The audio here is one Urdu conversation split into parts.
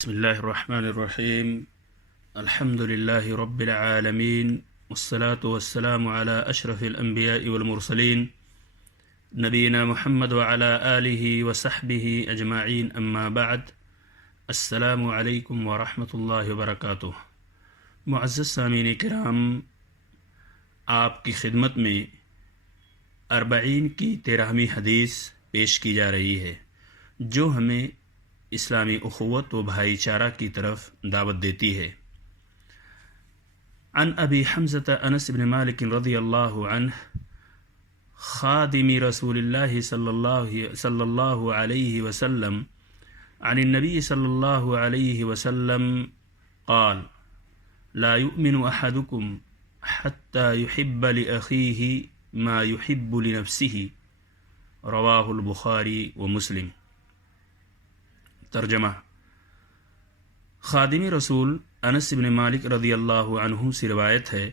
بسم الله الرحمن الرحيم. الحمد لله رب العالمين، والصلاة والسلام على أشرف الأنبياء والمرسلين نبينا محمد وعلى آله وصحبه أجمعين، أما بعد. السلام علیکم ورحمۃ اللہ وبرکاتہ. معزز سامعین کرام، آپ کی خدمت میں 40 کی 13ویں حدیث پیش کی جا رہی ہے، جو ہمیں اسلامی اخوت و بھائی چارہ کی طرف دعوت دیتی ہے. عن ابی حمزۃ انس بن مالک رضی اللہ عنہ خادم رسول اللہ صلی اللہ علیہ وسلم عن النبی صلی اللہ علیہ وسلم قال لا يؤمن احدكم حتى يحب لأخيه ما يحب لنفسه، رواہ البخاری و مسلم. ترجمہ: خادم رسول انس بن مالک رضی اللہ عنہ سے روایت ہے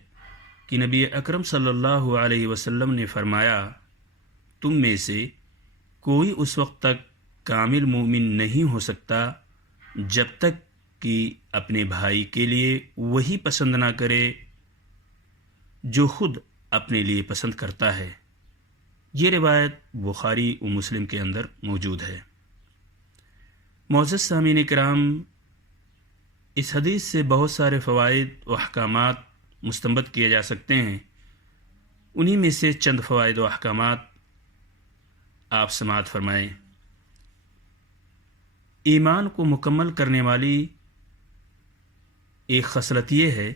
کہ نبی اکرم صلی اللہ علیہ وسلم نے فرمایا، تم میں سے کوئی اس وقت تک کامل مومن نہیں ہو سکتا جب تک کہ اپنے بھائی کے لیے وہی پسند نہ کرے جو خود اپنے لیے پسند کرتا ہے. یہ روایت بخاری و مسلم کے اندر موجود ہے. معزز سامعین کرام، اس حدیث سے بہت سارے فوائد و احکامات مستنبط کیے جا سکتے ہیں. انہی میں سے چند فوائد و احکامات آپ سماعت فرمائیں. ایمان کو مکمل کرنے والی ایک خصلت یہ ہے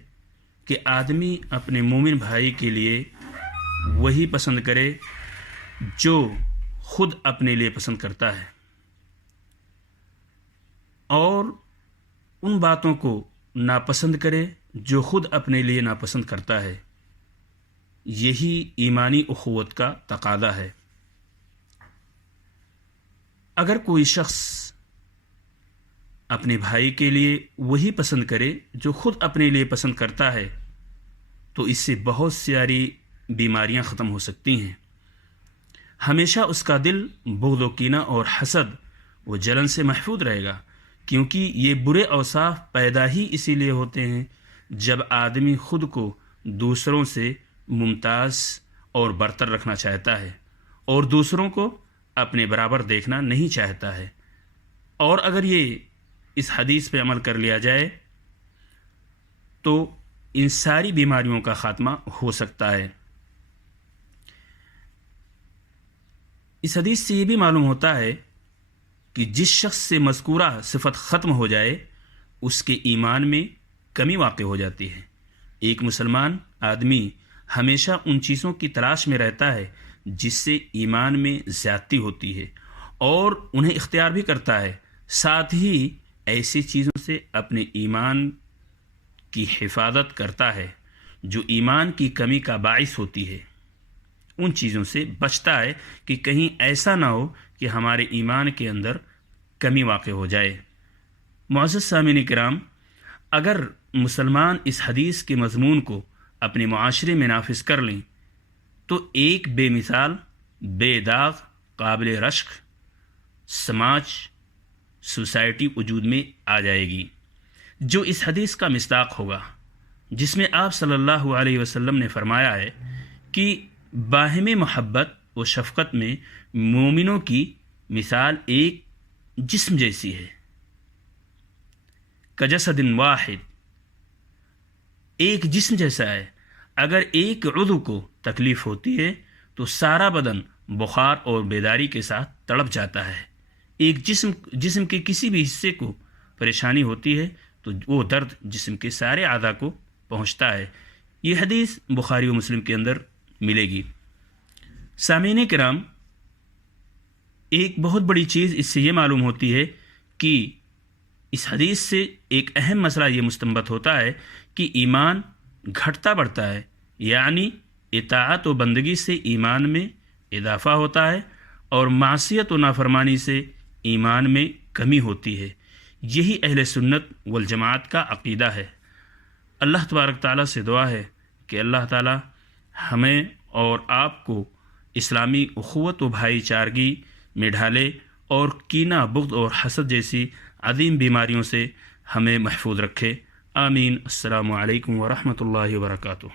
کہ آدمی اپنے مومن بھائی کے لیے وہی پسند کرے جو خود اپنے لیے پسند کرتا ہے، اور ان باتوں کو ناپسند کرے جو خود اپنے لیے ناپسند کرتا ہے. یہی ایمانی اخوت کا تقاضا ہے. اگر کوئی شخص اپنے بھائی کے لیے وہی پسند کرے جو خود اپنے لیے پسند کرتا ہے تو اس سے بہت ساری بیماریاں ختم ہو سکتی ہیں. ہمیشہ اس کا دل بغض و کینہ اور حسد و جلن سے محفوظ رہے گا، کیونکہ یہ برے اوصاف پیدا ہی اسی لیے ہوتے ہیں جب آدمی خود کو دوسروں سے ممتاز اور برتر رکھنا چاہتا ہے اور دوسروں کو اپنے برابر دیکھنا نہیں چاہتا ہے. اور اگر یہ اس حدیث پہ عمل کر لیا جائے تو ان ساری بیماریوں کا خاتمہ ہو سکتا ہے. اس حدیث سے یہ بھی معلوم ہوتا ہے کہ جس شخص سے مذکورہ صفت ختم ہو جائے اس کے ایمان میں کمی واقع ہو جاتی ہے. ایک مسلمان آدمی ہمیشہ ان چیزوں کی تلاش میں رہتا ہے جس سے ایمان میں زیادتی ہوتی ہے اور انہیں اختیار بھی کرتا ہے. ساتھ ہی ایسی چیزوں سے اپنے ایمان کی حفاظت کرتا ہے جو ایمان کی کمی کا باعث ہوتی ہے. ان چیزوں سے بچتا ہے کہ کہیں ایسا نہ ہو کہ ہمارے ایمان کے اندر کمی واقع ہو جائے. معزز سامعین کرام، اگر مسلمان اس حدیث کے مضمون کو اپنے معاشرے میں نافذ کر لیں تو ایک بے مثال، بے داغ، قابل رشک سماج، سوسائٹی وجود میں آ جائے گی جو اس حدیث کا مصداق ہوگا، جس میں آپ صلی اللہ علیہ وسلم نے فرمایا ہے کہ باہمی محبت و شفقت میں مومنوں کی مثال ایک جسم جیسی ہے. کجسد واحد، ایک جسم جیسا ہے. اگر ایک عضو کو تکلیف ہوتی ہے تو سارا بدن بخار اور بیداری کے ساتھ تڑپ جاتا ہے. ایک جسم کے کسی بھی حصے کو پریشانی ہوتی ہے تو وہ درد جسم کے سارے اعضاء کو پہنچتا ہے. یہ حدیث بخاری و مسلم کے اندر ملے گی. سامعین کرام، ایک بہت بڑی چیز اس سے یہ معلوم ہوتی ہے کہ اس حدیث سے ایک اہم مسئلہ یہ مستنبط ہوتا ہے کہ ایمان گھٹتا بڑھتا ہے، یعنی اطاعت و بندگی سے ایمان میں اضافہ ہوتا ہے اور معصیت و نافرمانی سے ایمان میں کمی ہوتی ہے. یہی اہل سنت والجماعت کا عقیدہ ہے. اللہ تبارک تعالیٰ سے دعا ہے کہ اللہ تعالیٰ ہمیں اور آپ کو اسلامی اخوت و بھائی چارگی میں ڈھالے اور کینہ، بغض اور حسد جیسی عظیم بیماریوں سے ہمیں محفوظ رکھے۔ آمین۔ السلام علیکم ورحمۃ اللہ وبرکاتہ۔